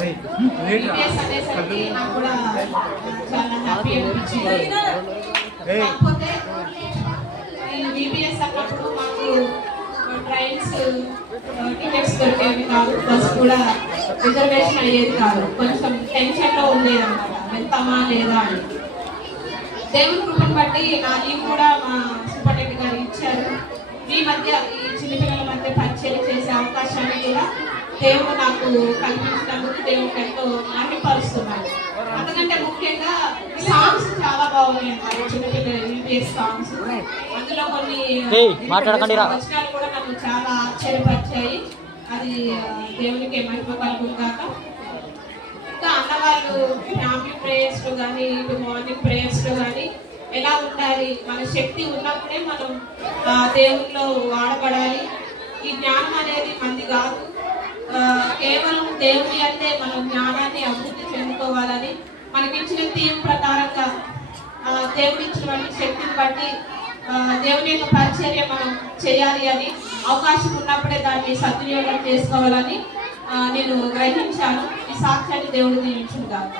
EPS అనేసరికి నాకు కూడా చాలా హ్యాపీ అనిపించింది. కాకపోతే ఈ బీపీఎస్ అన్నప్పుడు మాకు ట్రైన్స్ టికెట్స్ దొరికేవి కాదు, బస్ కూడా రిజర్వేషన్ అయ్యేది కాదు. కొంచెం టెన్షన్లో ఉండేది అన్నమాట, వెళ్తామా లేదా అని. దేవుని కృపను బట్టి నా లీవ్ కూడా మా సూపరింటెండెంట్ గారు ఇచ్చారు. ఈ మధ్య ఈ చిన్నపిల్లల మధ్య పరిచయం చేసే అవకాశాన్ని కూడా దేవుడు నాకు కల్పించినందుకు దేవుడు ఎంతో మహిమపరుస్తున్నాడు. అందుకంటే ముఖ్యంగా సాంగ్స్ చాలా బాగున్నాయి అన్నమాట, చిన్నపిల్లల యూపీఎస్ సాంగ్స్. అందులో కొన్ని వచనాలు కూడా నన్ను చాలా ఆశ్చర్యపరిచాయి. అది దేవునికి మహిమ కలుగుగాక. ఇంకా అన్నవాళ్ళు ఫ్యామిలీ ప్రేయర్స్ లో కానీ, ఇటు మార్నింగ్ ప్రేయర్స్ లో కానీ ఎలా ఉండాలి, మన శక్తి ఉన్నప్పుడే మనం దేవుల్లో వాడబడాలి. ఈ జ్ఞానం అనేది మంది కాదు, కేవలం దేవుని అంటే మనం జ్ఞానాన్ని అభివృద్ధి చెందుకోవాలని మనకిచ్చిన థీమ్ ప్రకారంగా దేవుని ఇచ్చినటువంటి శక్తిని బట్టి దేవుని యొక్క పరిచర్య మనం చేయాలి అని, అవకాశం ఉన్నప్పుడే దాన్ని సద్వినియోగం చేసుకోవాలని నేను గ్రహించాను. ఈ సాక్ష్యాన్ని దేవుడు దీవించుగాక.